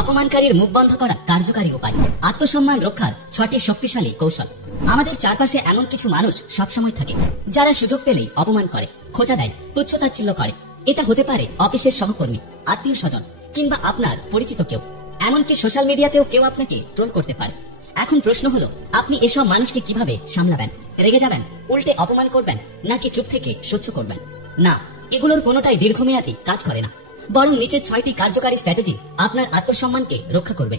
অপমানকারীর মুখ বন্ধ করা কার্যকারী উপায়। আত্মসম্মান রক্ষার 6টি শক্তিশালী কৌশল। আমাদের চারপাশে এমন কিছু মানুষ সবসময় থাকে যারা সুযোগ পেলেই অপমান করে, খোঁচা দেয়, তুচ্ছতাচ্ছিল্য করে। এটা হতে পারে অফিসের সহকর্মী, আত্মীয় স্বজন কিংবা আপনার পরিচিত কেউ। এমনকি সোশ্যাল মিডিয়াতেও কেউ আপনাকে ট্রোল করতে পারে। এখন প্রশ্ন হলো, আপনি এসব মানুষকে কিভাবে সামলাবেন? রেগে যাবেন, উল্টে অপমান করবেন, নাকি চুপ থেকে সহ্য করবেন? না, এগুলোর কোনোটাই দীর্ঘমেয়াদী কাজ করে না। বরং নিচের 6টি কার্যকারী স্ট্র্যাটেজি আপনার আত্মসম্মানকে রক্ষা করবে।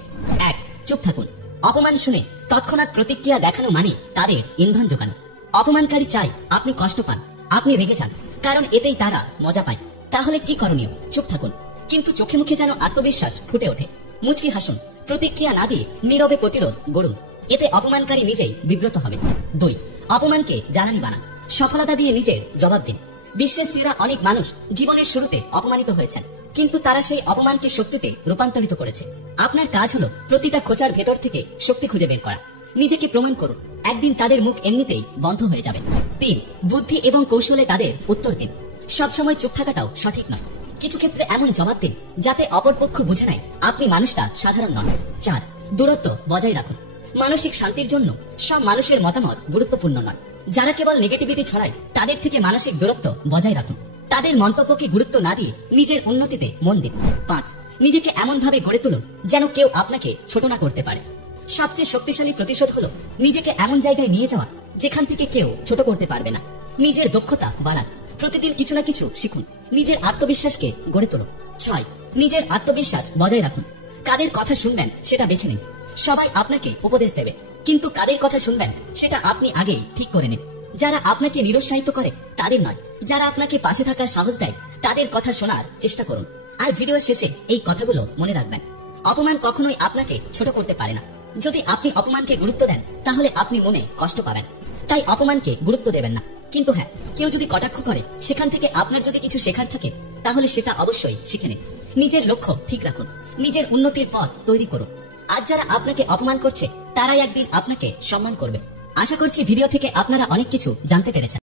1. চুপ থাকুন। অপমান শুনে তৎক্ষণাৎ প্রতিক্রিয়া দেখানো মানে তাদের ইন্ধন যোগানো। অপমানকারী চায় আপনি কষ্ট পান, আপনি রেগে যান, কারণ এতেই তারা মজা পায়। তাহলে কি করণীয়? চুপ থাকুন, কিন্তু চোখে মুখে যেন আত্মবিশ্বাস ফুটে ওঠে। মুচকি হাসুন, প্রতিক্রিয়া না দিয়ে নীরবে প্রতিরোধ গড়ুন। এতে অপমানকারী নিজেই বিব্রত হবে। 2. অপমানকে জ্বালানি বানান। সফলতা দিয়ে নিজের জবাব দিন। বিশ্বের সেরা অনেক মানুষ জীবনের শুরুতে অপমানিত হয়েছেন, কিন্তু তারা সেই অপমানকে শক্তিতে রূপান্তরিত করেছে। আপনার কাজ হলো প্রতিটা খোঁচার ভেতর থেকে শক্তি খুঁজে বের করা। নিজেকে প্রমাণ করুন, একদিন তাদের মুখ এমনিতেই বন্ধ হয়ে যাবে। 3. বুদ্ধি এবং কৌশলে তাদের উত্তর দিন। সবসময় চুপ থাকাটাও সঠিক নয়। কিছু ক্ষেত্রে এমন জবাব দিন যাতে অপরপক্ষ বুঝে নেয় আপনি মানুষটা সাধারণ নন। 4. দূরত্ব বজায় রাখুন। মানসিক শান্তির জন্য সব মানুষের মতামত গুরুত্বপূর্ণ নয়। যারা কেবল নেগেটিভিটি ছড়ায় তাদের থেকে মানসিক দূরত্ব বজায় রাখুন। তাদের মন্তব্যকে গুরুত্ব না দিয়ে নিজের উন্নতিতে মন দিন। 5. নিজেকে এমন ভাবে গড়ে তুলুন যেন কেউ আপনাকে ছোট না করতে পারে। সবচেয়ে শক্তিশালী প্রতিশোধ হলো নিজেকে এমন জায়গায় নিয়ে যাওয়া যেখান থেকে কেউ ছোট করতে পারবে না। নিজের দক্ষতা বাড়ান, প্রতিদিন কিছু না কিছু শিখুন, নিজের আত্মবিশ্বাসকে গড়ে তুলুন। 6. নিজের আত্মবিশ্বাস বজায় রাখুন। কাদের কথা শুনবেন সেটা বেছে নিন। সবাই আপনাকে উপদেশ দেবে, কিন্তু কাদের কথা শুনবেন সেটা আপনি আগেই ঠিক করে নিন। যারা আপনাকে নিরুৎসাহিত করে তাদের নয়, যারা আপনাকে পাশে থাকার সাহস দেয় তাদের কথা শোনার চেষ্টা করুন। আর ভিডিওর শেষে এই কথাগুলো মনে রাখবেন। অপমান কখনোই আপনাকে ছোট করতে পারে না। যদি আপনি অপমানকে গুরুত্ব দেন তাহলে আপনি মনে কষ্ট পাবেন। তাই অপমানকে গুরুত্ব দেবেন না। কিন্তু হ্যাঁ, কেউ যদি কটাক্ষ করে সেখান থেকে আপনার যদি কিছু শেখার থাকে তাহলে সেটা অবশ্যই শিখে নিন। নিজের লক্ষ্য ঠিক রাখুন, নিজের উন্নতির পথ তৈরি করুন। আজ যারা আপনাকে অপমান করছে তারাই একদিন আপনাকে সম্মান করবে। আশা করছি ভিডিও থেকে আপনারা অনেক কিছু জানতে পেরেছেন।